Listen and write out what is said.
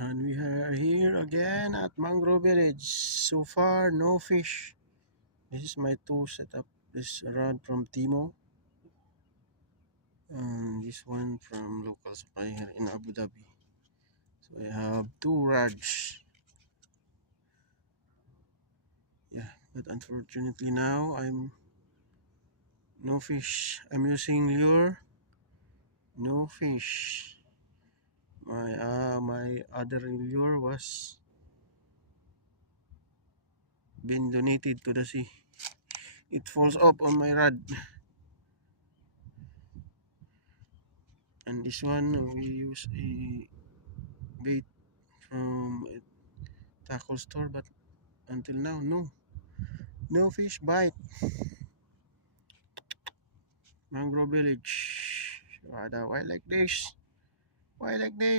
And we are here again at Mangrove Village. So far, no fish. This is my tool setup. This rod from Timo. And this one from local supply here in Abu Dhabi. So I have two rods. Yeah, but unfortunately now I'm no fish. I'm using lure. No fish. My other lure was been donated to the sea. It falls off on my rod. And this one we use a bait from a tackle store, but until now no fish bite. Mangrove Village. Why like this? Why like this?